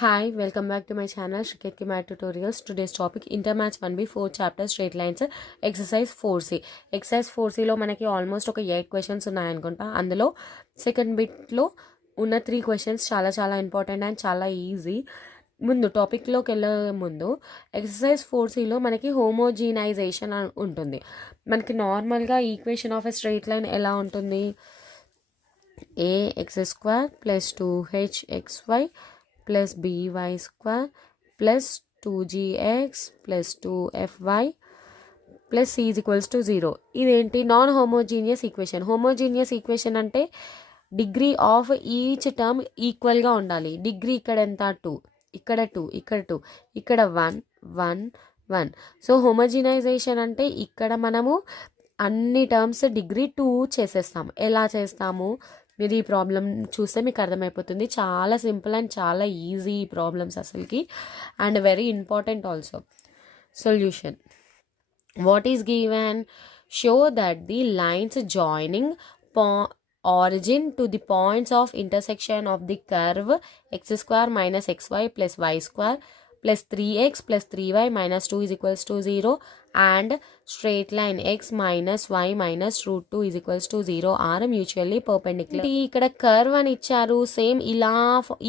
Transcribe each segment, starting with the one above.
Hi, welcome back to my channel Shriketki Math Tutorials. Today's topic Intermatch 1B 4 chapters straight lines exercise 4C. Exercise 4C లో మనకి almost ఒక 8 questions ఉన్నాయనుకుంటా. అందులో second బిట్లో ఉన్న 3 questions చాలా important and చాలా easy. ముందు టాపిక్లోకి వెళ్ళే ముందు ఎక్సర్సైజ్ 4Cలో మనకి హోమోజీనైజేషన్ ఉంటుంది. మనకి నార్మల్గా equation of a straight line ఎలా ఉంటుంది? ax² + 2hxy plus by square plus 2gx plus 2fy plus c is equals to 0. ఇదేంటి? Non homogeneous equation. Homogeneous equation అంటే డిగ్రీ ఆఫ్ ఈచ్ టర్మ్ ఈక్వల్గా ఉండాలి. డిగ్రీ ఇక్కడ ఎంత? 2, ఇక్కడ 2, ఇక్కడ 2, ఇక్కడ 1 1 1. సో హోమోజీనైజేషన్ అంటే ఇక్కడ మనము అన్ని టర్మ్స్ డిగ్రీ 2 చేసేస్తాము. ఎలా చేస్తాము? మీరు ఈ ప్రాబ్లం చూస్తే మీకు అర్థమైపోతుంది. చాలా సింపుల్ అండ్ చాలా ఈజీ ప్రాబ్లమ్స్ అసలుకి, and very important also. Solution. What is given? Show that the lines joining origin to the points of intersection of the curve x² minus xy plus y² plus 3x plus 3y minus 2 is equals to 0 and straight line x minus y minus √2 is equals to 0 are mutually perpendicular. ఇక్కడ curve అని ఇచ్చారు. Same ఇలా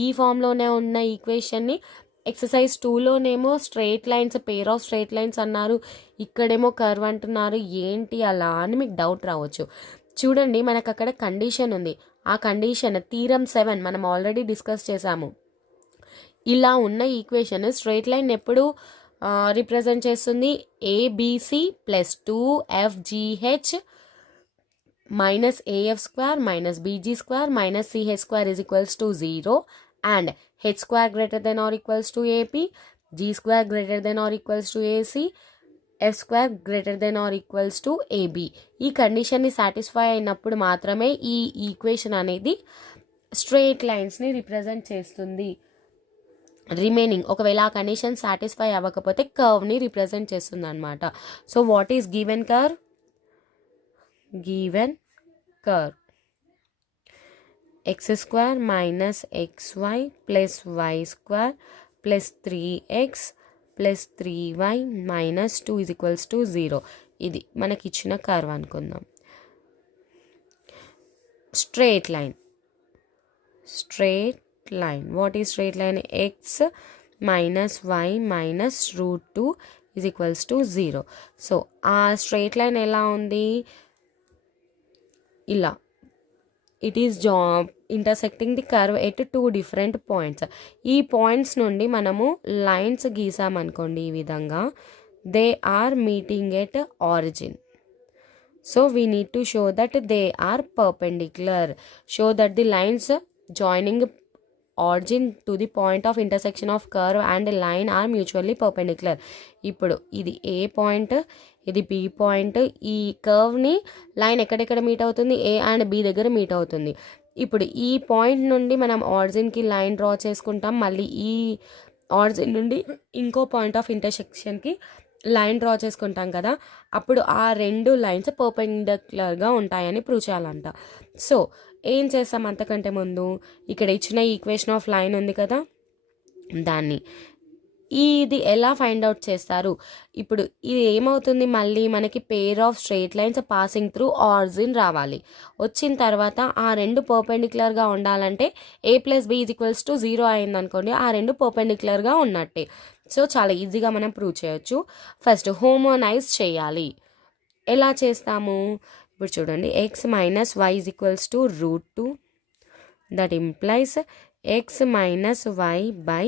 ఈ ఫామ్లోనే ఉన్న ఈక్వేషన్ని exercise 2లోనేమో straight lines, pair of straight lines అన్నారు. ఇక్కడేమో కర్వ్ అంటున్నారు. ఏంటి అలా అని మీకు డౌట్ రావచ్చు. చూడండి, మనకు అక్కడ కండిషన్ ఉంది. ఆ కండిషన్ థీరం 7 మనం ఆల్రెడీ డిస్కస్ చేసాము. ఇలా ఉన్న ఈక్వేషన్ స్ట్రైట్ లైన్ ఎప్పుడు రిప్రజెంట్ చేస్తుంది? A b c plus 2fgh minus af² minus bg² minus ch² is equals to 0 and h² greater than or equals to ap, g² greater than or equals to ac, f² greater than or equals to ab. ఈ కండిషన్ని satisfy అయినప్పుడు మాత్రమే ఈ equation అనేది straight లైన్స్ని represent చేస్తుంది. Remaining ఒకవేళ ఆ condition satisfy అవ్వకపోతే కర్వ్ని represent చేస్తుంది అనమాట. So what is given curve? Given curve x² minus xy plus y² plus 3x plus 3y minus 2 is equals to 0. ఇది మనకి ఇచ్చిన కర్వ్ అనుకుందాం. Straight line. What is straight line? x minus y minus √2 is equals to 0. So ఆ straight line ఎలా ఉంది? ఇలా. It is intersecting the curve at 2 different points. ఈ points నుండి మనము లైన్స్ గీసామనుకోండి ఈ విధంగా. They are meeting at origin. So we need to show that they are perpendicular. Show that the lines joining origin to the point of intersection of curve and line are mutually perpendicular. ఇప్పుడు ఇది ఏ point, ఇది B point. ఈ కర్వ్ని line ఎక్కడెక్కడ meet అవుతుంది? ఏ and B దగ్గర meet అవుతుంది. ఇప్పుడు ఈ పాయింట్ నుండి మనం ఆరిజిన్కి లైన్ డ్రా చేసుకుంటాం. మళ్ళీ ఈ ఆరిజిన్ నుండి ఇంకో పాయింట్ ఆఫ్ ఇంటర్సెక్షన్కి లైన్ డ్రా చేసుకుంటాం కదా. అప్పుడు ఆ రెండు లైన్స్ పర్పెండిక్యులర్గా ఉంటాయని ప్రూవ్ చేయాలంట. సో ఏం చేస్తాం? అంతకంటే ముందు ఇక్కడ ఇచ్చిన ఈక్వేషన్ ఆఫ్ లైన్ ఉంది కదా, దాన్ని ఇది ఎలా ఫైండ్ అవుట్ చేస్తారు? ఇప్పుడు ఇది ఏమవుతుంది? మళ్ళీ మనకి పేర్ of straight lines passing through origin రావాలి. వచ్చిన తర్వాత ఆ రెండు పర్పెండిక్యులర్గా ఉండాలంటే a plus b is equals to 0 అయిందనుకోండి, ఆ రెండు పర్పెండిక్యులర్గా ఉన్నట్టే. సో చాలా ఈజీగా మనం ప్రూవ్ చేయొచ్చు. ఫస్ట్ హోమోనైజ్ చేయాలి. ఎలా చేస్తాము? ఇప్పుడు చూడండి, x minus y is equals to √2. That implies x minus y by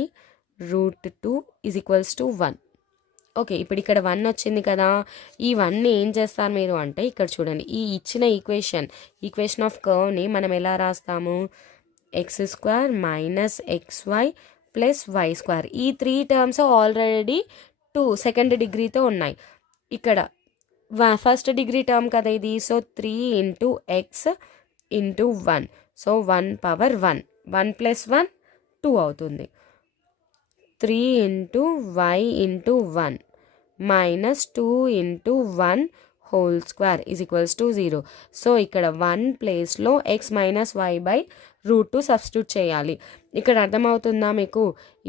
√2 is equals to 1. Okay, ఇప్పుడు ఇక్కడ 1 వచ్చింది కదా. ఈ 1ని ఏం చేస్తారు మీరు అంటే, ఇక్కడ చూడండి, ఈ ఇచ్చిన ఈక్వేషన్ ఆఫ్ కర్వ్ని మనం ఎలా రాస్తాము? x² minus xy plus y². ఈ 3 టర్మ్స్ ఆల్రెడీ 2 సెకండ్ డిగ్రీతో ఉన్నాయి. ఇక్కడ ఫస్ట్ డిగ్రీ టర్మ్ కదా ఇది. So 3 into x into 1. So 1 power 1, 1 plus 1 2 అవుతుంది. 3 into y into 1 minus 2 into 1 whole square is equals to 0. So ఇక్కడ 1 ప్లేస్లో x minus y by root 2 substitute చేయాలి. ఇక్కడ అర్థమవుతుందా మీకు?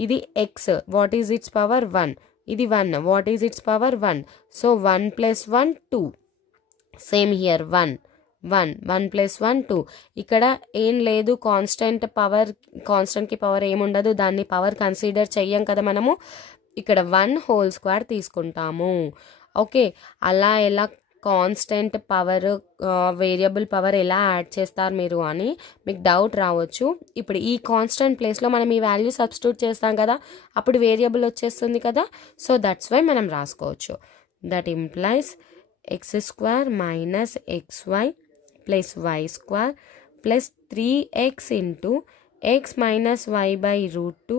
ఇది x, what is its power 1, ఇది 1, what is its power 1. So 1 + 1 2. Same here 1 + 1 2. ఇక్కడ ఏం లేదు, కాన్స్టెంట్కి పవర్ ఏముండదు, దాన్ని పవర్ కన్సిడర్ చెయ్యం కదా మనము. ఇక్కడ 1² తీసుకుంటాము. ఓకే, అలా ఎలా కాన్స్టెంట్ పవర్ వేరియబుల్ పవర్ ఎలా యాడ్ చేస్తారు మీరు అని మీకు డౌట్ రావచ్చు. ఇప్పుడు ఈ కాన్స్టెంట్ ప్లేస్లో మనం ఈ వాల్యూ సబ్స్టిట్యూట్ చేస్తాం కదా, అప్పుడు వేరియబుల్ వచ్చేస్తుంది కదా. సో దట్స్ వై మనం రాసుకోవచ్చు. That implies x² - xy + y² + 3x × x - y/√2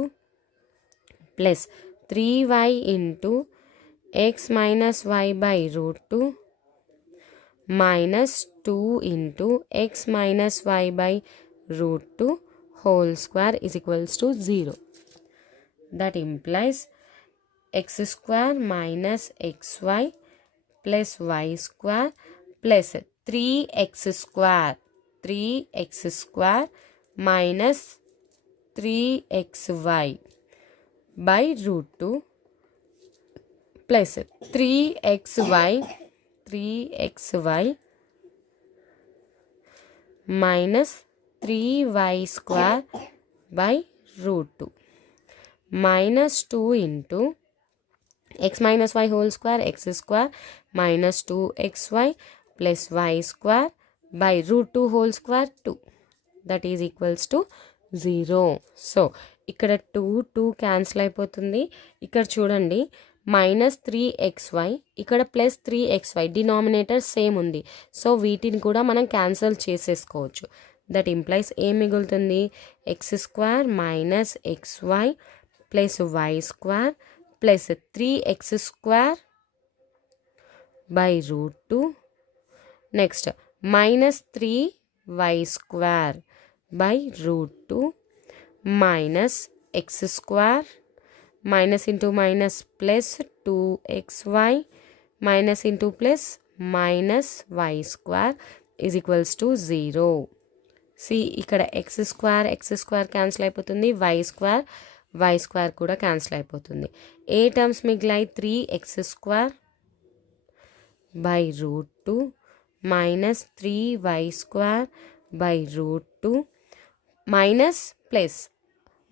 + 3y × x - y/√2 -2 × x - y/√2 whole square is equals to 0. That implies x² - xy + y² + 3x² - 3xy/√2 + 3xy - 3y²/√2 -2 × x - y whole square x² - 2xy + y²/√2 whole square 2. That is equals to 0. So ఇక్కడ 2 cancel అయిపోతుంది. ఇక్కడ చూడండి -3xy, ఇక్కడ +3xy, denominator same ఉంది. So వీటిని కూడా మనం cancel చేసేసుకోవచ్చు. దట్ ఇంప్లైస్ ఏం మిగులుతుంది? x² - xy + y² + 3x²/√2 next -3y²/√2 -x² minus into minus plus 2xy minus into plus minus y square is equals to 0. See ఇక్కడ x² క్యాన్సిల్ అయిపోతుంది, y square కూడా క్యాన్సిల్ అయిపోతుంది. ఏ టర్మ్స్ మిగిలాయి? 3x²/√2 minus 3y²/√2 minus plus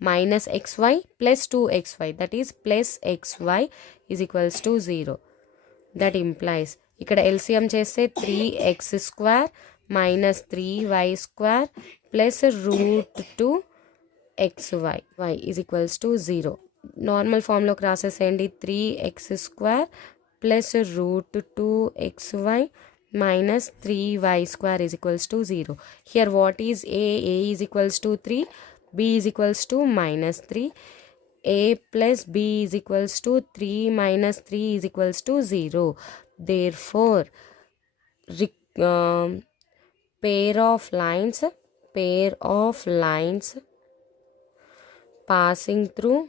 minus xy plus 2xy, that is plus xy is equals to 0. That implies ఇక్కడ LCM చేస్తే 3x² minus 3y² plus √2xy is equals to 0. Normal ఫామ్లోకి రాసేసేయండి. 3x² plus √2xy minus 3y² is equals to 0. Here what is a is equals to 3, b is equals to -3, a plus b is equals to 3 minus 3 is equals to 0. Therefore pair of lines passing through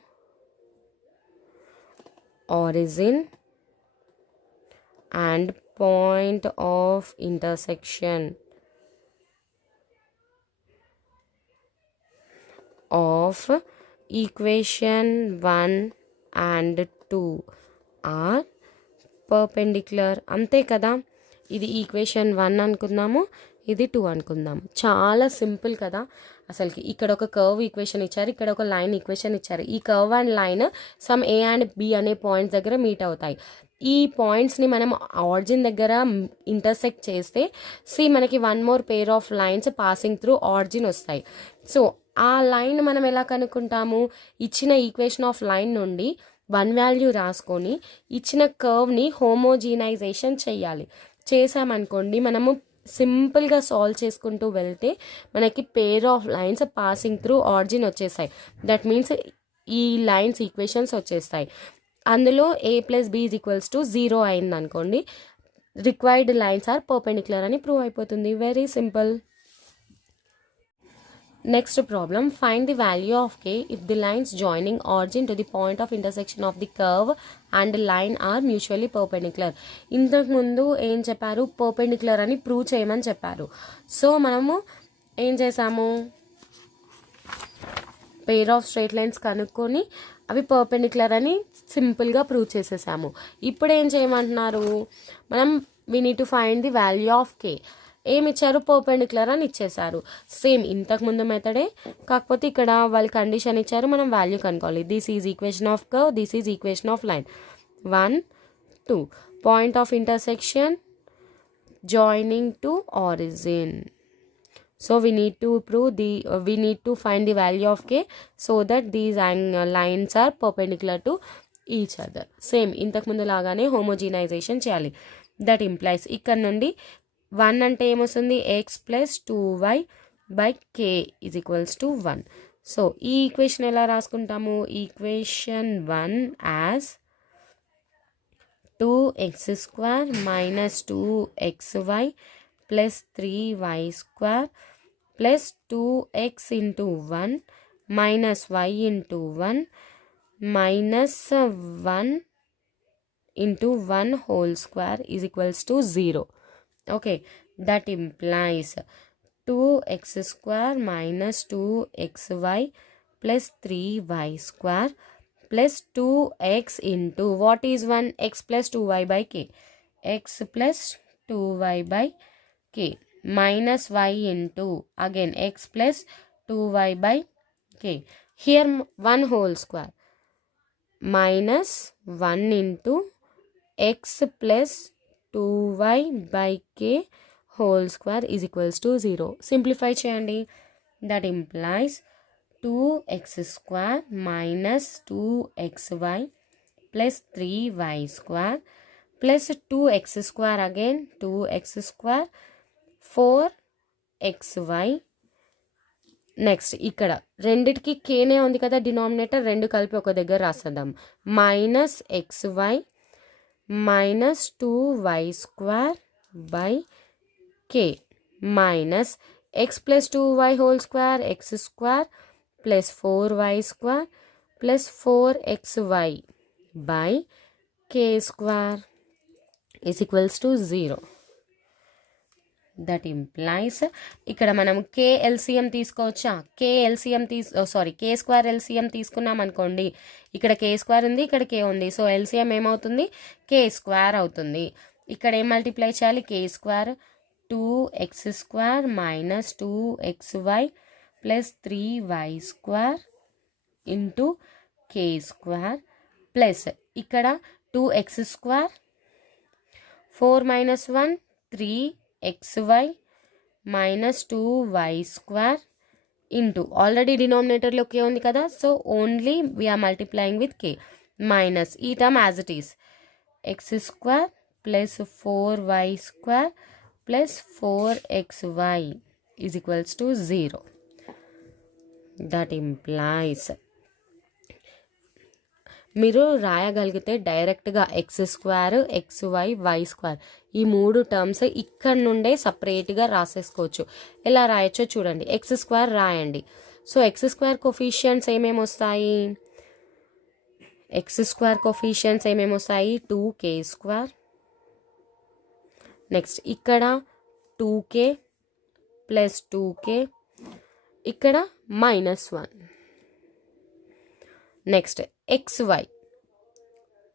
origin and point of intersection of equation 1 and 2 are perpendicular. అంతే కదా, ఇది equation 1 అనుకుందాము, ఇది 2 అనుకుందాము. చాలా simple కదా అసలుకి. ఇక్కడ ఒక కర్వ్ ఈక్వేషన్ ఇచ్చారు, ఇక్కడ ఒక లైన్ ఈక్వేషన్ ఇచ్చారు. ఈ curve and line some A and B అనే పాయింట్స్ దగ్గర మీట్ అవుతాయి. ఈ పాయింట్స్ని మనం ఆరిజిన్ దగ్గర ఇంటర్సెక్ట్ చేస్తే మనకి 1 more pair of lines passing through origin వస్తాయి. సో ఆ లైన్ మనం ఎలా కనుక్కుంటాము? ఇచ్చిన ఈక్వేషన్ ఆఫ్ లైన్ నుండి 1 వాల్యూ రాసుకొని ఇచ్చిన కర్వ్ని హోమోజీనైజేషన్ చేయాలి. చేసామనుకోండి, మనము సింపుల్గా సాల్వ్ చేసుకుంటూ వెళ్తే మనకి పేర్ of lines passing through origin వచ్చేస్తాయి. దట్ మీన్స్ ఈ లైన్స్ ఈక్వేషన్స్ వచ్చేస్తాయి. అందులో a plus b is equals to 0 అయింది అనుకోండి, రిక్వైర్డ్ లైన్స్ ఆర్ పర్పెండిక్యులర్ అని ప్రూవ్ అయిపోతుంది. Very simple. Next problem, find the value of k if the lines joining origin to the point of intersection of the curve and line are mutually perpendicular. ఇంతకుముందు ఏం చెప్పారు? Perpendicular అని prove చేయమని చెప్పారు. So మనము ఏం చేసాము? పెయిర్ ఆఫ్ స్ట్రైట్ లైన్స్ కనుక్కొని అవి పర్పెండిక్యులర్ అని సింపుల్గా ప్రూవ్ చేసేసాము. ఇప్పుడు ఏం చేయమంటున్నారు, మనం we need to find the value of k. ఏమి ఇచ్చారు, పర్పెండిక్యులర్ అని ఇచ్చేసారు. సేమ్ ఇంతకుముందు మెథడే, కాకపోతే ఇక్కడ వాళ్ళు కండిషన్ ఇచ్చారు, మనం వాల్యూ కనుక్కోవాలి. This is equation of curve, this is equation of line. 1 2 point of intersection joining to origin. So we need to we need to find the value of k so that these lines are perpendicular to each other. Same ఇంతకు ముందు లాగానే హోమోజీనైజేషన్ చేయాలి. That implies ఇక్కడ నుండి 1 అంటే ఏమొస్తుంది, x plus 2y by k is equals to 1. So ఈ equation ఎలా రాసుకుంటాము, equation 1 as 2x square minus 2xy plus 3y square plus 2x into 1 minus y into 1 minus 1 into 1 whole square is equals to 0. Okay, that implies 2x square minus 2xy plus 3y square plus 2x into what is 1, x plus 2y by k, x plus 2y by k minus y into again x plus 2y by k, here 1 whole square minus 1 into x plus 2y by k whole square is equals to 0. Simplify cheyandi. That implies 2x square minus 2xy plus 3y square plus 2x square again 2x square 4xy. Next ఇక్కడ రెండిటికి కేనే ఉంది కదా denominator, రెండు కలిపి ఒక దగ్గర రాసేద్దాం. Minus xy minus 2y square by k minus x plus 2y whole square x square plus 4y square plus 4xy by k square is equals to 0. That implies ఇక్కడ మనం k LCM తీసుకోవచ్చా, k LCM k square LCM తీసుకున్నాం అనుకోండి, ఇక్కడ k square ఉంది, ఇక్కడ k ఉంది, so LCM ఏమవుతుంది, k స్క్వేర్ అవుతుంది. ఇక్కడ ఏం మల్టిప్లై చేయాలి, k square 2x square minus 2xy plus 3y square into k square plus ఇక్కడ 2x square 4 minus 1 3xy minus 2y square into already denominator లో k ఉంది కదా, so only we are multiplying with k minus ఈ term as it is x square plus 4y square plus 4xy is equals to 0. That implies మీరు రాయగలిగితే డైరెక్ట్గా X square XY y square ఈ మూడు terms ఇక్కడ నుండే సపరేట్గా రాసేసుకోవచ్చు. ఎలా రాయొచ్చో చూడండి. ఎక్స్ స్క్వేర్ రాయండి. సో ఎక్స్ స్క్వేర్ కోఫిషియంట్స్ ఏమేమి వస్తాయి, ఎక్స్ స్క్వేర్ కోఫిషియంట్స్ ఏమేమి వస్తాయి, 2k స్క్వేర్, నెక్స్ట్ ఇక్కడ 2k ప్లస్ 2k, ఇక్కడ -1, నెక్స్ట్ xy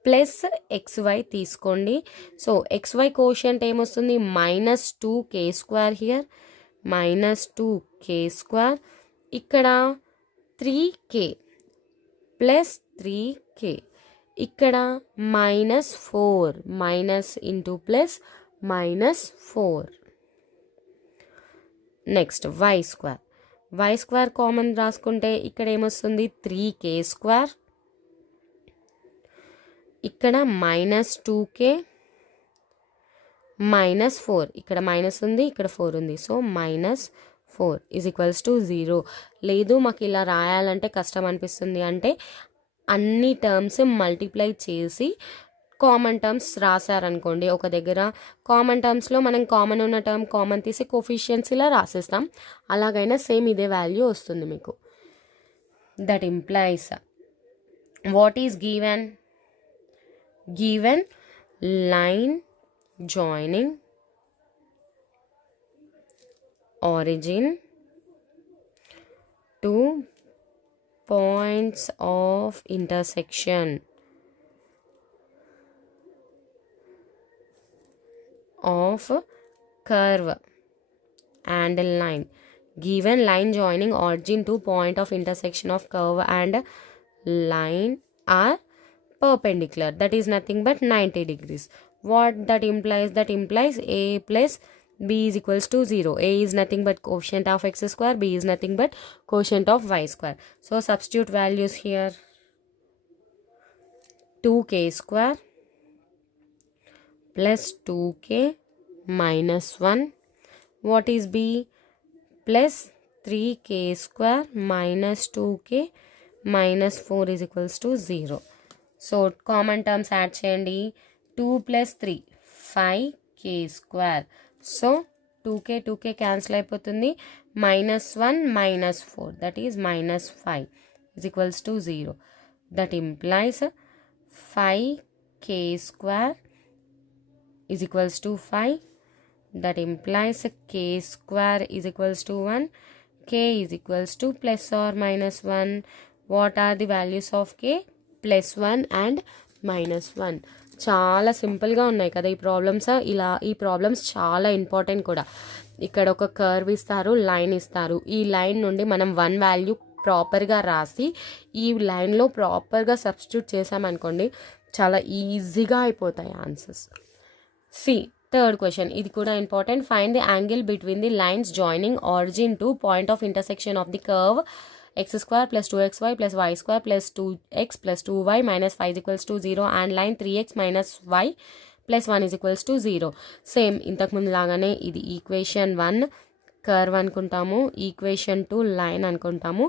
ప్లస్ xy తీసుకోండి. సో xy కోషియంట్ ఏమొస్తుంది, -2k square here, -2k square, ఇక్కడ 3k ప్లస్ 3k, ఇక్కడ -4 minus into plus -4, next y square common రాసుకుంటే ఇక్కడ ఏమొస్తుంది, 3k స్క్వేర్, ఇక్కడ -2k -4, ఇక్కడ మైనస్ ఉంది, ఇక్కడ 4 ఉంది, సో -4 ఈజ్ ఈక్వల్స్ టు 0. లేదు మాకు ఇలా రాయాలంటే కష్టం అనిపిస్తుంది అంటే అన్ని టర్మ్స్ మల్టిప్లై చేసి కామన్ టర్మ్స్ రాశారనుకోండి, ఒక దగ్గర కామన్ టర్మ్స్లో మనం కామన్ ఉన్న టర్మ్ కామన్ తీసి కోఫిషియన్స్ ఇలా రాసేస్తాం, అలాగైనా సేమ్ ఇదే వాల్యూ వస్తుంది మీకు. That implies what is given line joining origin to points of intersection of curve and line. Given line joining origin to point of intersection of curve and line are perpendicular, that is nothing but 90 degrees. What that implies? That implies a plus b is equals to 0. A is nothing but quotient of x square, b is nothing but quotient of y square. So substitute values here. 2k square plus 2k minus 1. What is b? Plus 3k square minus 2k minus 4 is equals to 0. So common terms add cheyandi. 2 plus 3 5k square. So 2k cancel అయిపోతుంది. minus 1 minus 4, that is minus 5 is equals to 0. That implies 5k square is equals to 5. That implies k square is equals to 1. K is equals to plus or minus 1. What are the values of k? Plus 1 and minus 1. చాలా సింపుల్గా ఉన్నాయి కదా ఈ problems. ఈ problems చాలా important కూడా. ఇక్కడ ఒక కర్వ్ ఇస్తారు, లైన్ ఇస్తారు. ఈ లైన్ నుండి మనం 1 వాల్యూ ప్రాపర్గా రాసి ఈ లైన్లో ప్రాపర్గా సబ్స్టిట్యూట్ చేసామనుకోండి, చాలా ఈజీగా అయిపోతాయి ఆన్సర్స్. థర్డ్ క్వశ్చన్, ఇది కూడా important. Find the angle between the lines joining origin to point of intersection of the curve x square plus 2xy plus y square plus 2x plus 2y minus 5 is equals to 0 and line 3x minus y plus 1 is equals to 0. Same ఇంతకుముందు లాగానే ఇది equation 1 curve అనుకుంటాము, equation 2 line అనుకుంటాము.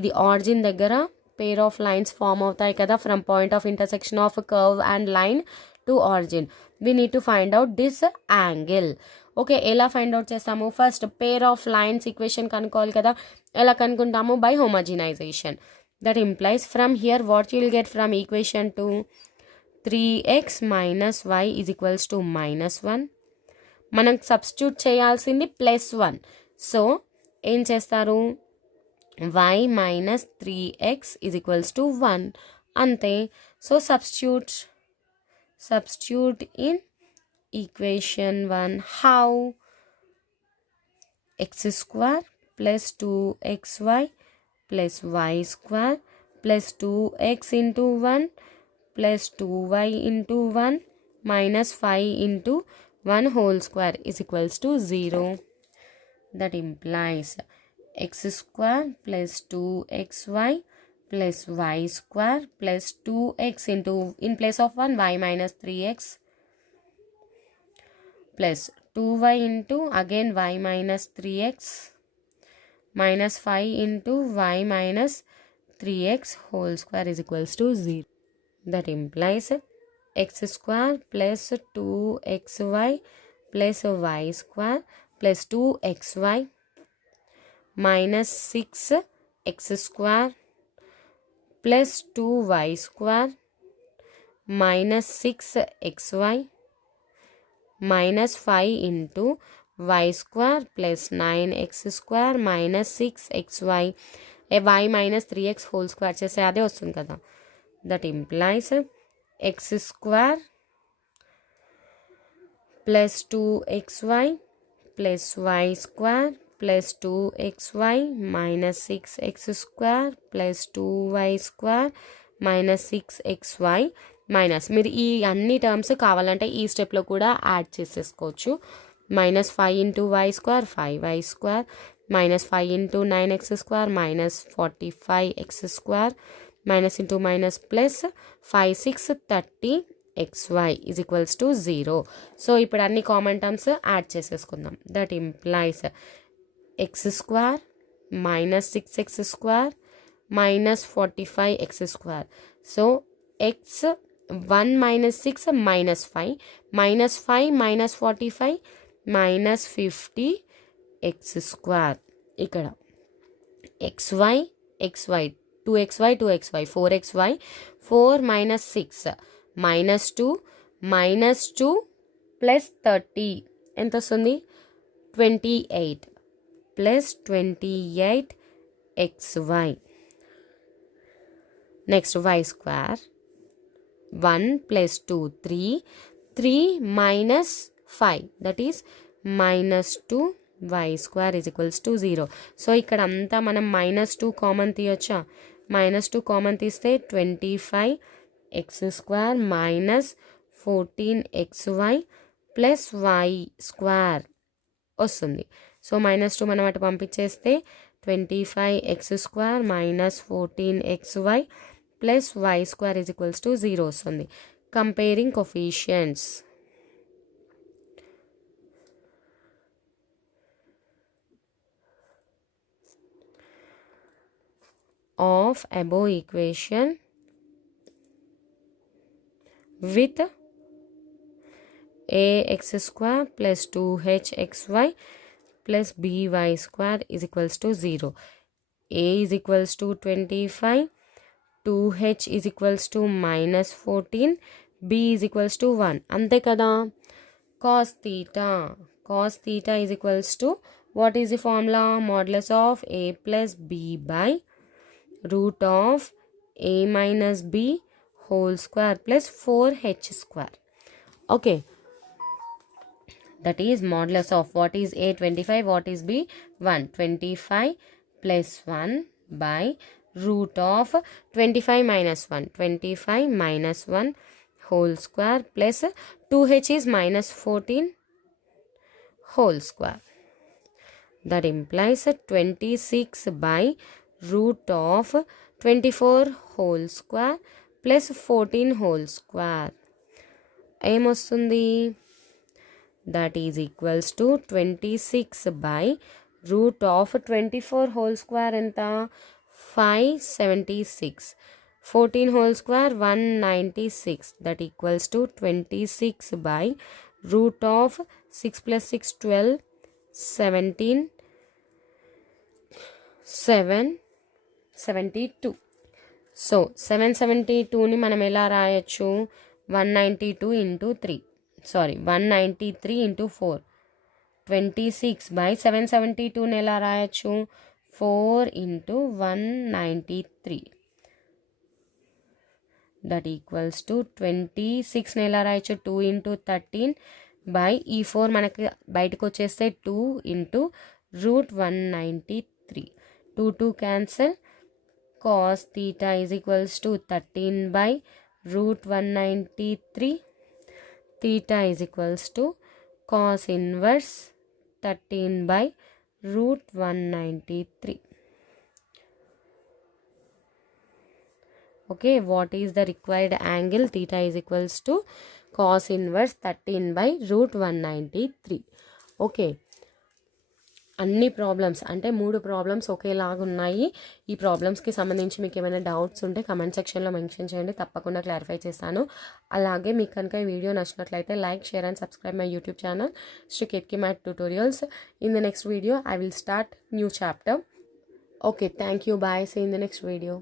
ఇది origin దగ్గర పేర్ of lines form అవుతాయి కదా from point of intersection of curve and line to origin. we need to find out this angle. Okay, ఎలా ఫైండ్ అవుట్ చేస్తాము? First pair of lines equation కనుక్కోవాలి కదా. ఎలా కనుక్కుంటాము? By homogenization. That implies from here what you'll get from equation 2? 3x minus y is equals to -1. మనం substitute చేయాల్సింది +1. So ఏం చేస్తారు? y minus 3x is equals to 1 అంతే. So substitute in equation 1. How? x square plus 2xy plus y square plus 2x into 1 plus 2y into 1 minus 5 into 1 whole square is equals to 0. That implies x square plus 2xy plus y square plus 2x into, in place of 1, y minus 3x plus 2y into again y minus 3x minus 5 into y minus 3x whole square is equals to 0. That implies x square plus 2xy plus y square plus 2xy minus 6x square plus 2y square minus 6xy minus 5 into y square plus 9x square minus 6xy y minus 3x whole square చేస్తే అదే వస్తుంది కదా. That implies x square plus 2xy plus y square plus 2xy minus 6x square plus 2y square minus 6xy minus, మీరు ఈ అన్ని terms కావాలంటే ఈ స్టెప్లో కూడా యాడ్ చేసేసుకోవచ్చు. minus 5 into y square 5y square minus 5 into 9x square minus 45x square minus into minus plus 5 6 30 xy is equals to 0. So ఇప్పుడు అన్ని కామన్ టర్మ్స్ యాడ్ చేసేసుకుందాం. That implies x square minus 6x square minus 45x square. So x 1 minus 6 minus 5 minus 5 minus 45 minus 50 x square. ఇక్కడ xy 2xy 4xy 4 minus 6 minus 2 plus 30 ఎంత వస్తుంది? 28 plus 28 xy. Next y square 1 plus 2 3 3 minus 5 that is minus 2 y square is equals to 0. So ఇక్కడ అంతా మనం -2 common తీయొచ్చా? -2 common తీస్తే 25x² minus 14xy plus y square వస్తుంది. So -2 మనం అటు పంపించేస్తే 25x² minus 14xy plus y square is equals to 0 వస్తుంది. Comparing coefficients of above equation with ax² plus 2hxy plus by² is equals to 0. A is equals to 25, 2h is equals to minus 14, b is equals to 1. అంతే కదా. cos theta is equals to what is the formula? Modulus of a plus b by root of a minus b whole square plus 4h². Okay. That is modulus of what is a 25, what is b 1. 25 plus 1 by root of 25 minus 1. 25 minus 1 whole square plus 2h is minus 14 whole square. That implies 26 by root of 24 whole square plus 14 whole square. ఏమొస్తుంది? that is equals to 26 by root of 24 whole square enta 576, 14 whole square 196, that equals to 26 by root of 6 plus 6 12, 17, 772. So 772ని మనం ఎలా రాయొచ్చు? 192 into 3, sorry 193 into 4, 26 by 772ని ఎలా రాయొచ్చు? 4 into 193, that equals to 26ని ఎలా రాయొచ్చు? 2 into 13 by ఈ 4 మనకి బయటకు వచ్చేస్తే 2 into root 193, 2 cancel, cos theta is equals to 13 by root 193, theta is equals to cos inverse 13 by root 193. Okay, what is the required angle? Theta is equals to cos inverse 13 by root 193. Okay, అన్ని problems అంటే 3 problems ఒకేలాగా ఉన్నాయి. ఈ ప్రాబ్లమ్స్కి సంబంధించి మీకు ఏమైనా doubts ఉంటే comment సెక్షన్లో మెన్షన్ చేయండి, తప్పకుండా క్లారిఫై చేస్తాను. అలాగే మీకు కనుక ఈ వీడియో నచ్చినట్లయితే like, share and subscribe my YouTube channel Shri Ketki math tutorials. In the next video I will start new chapter. Okay, thank you, bye, see in the next video.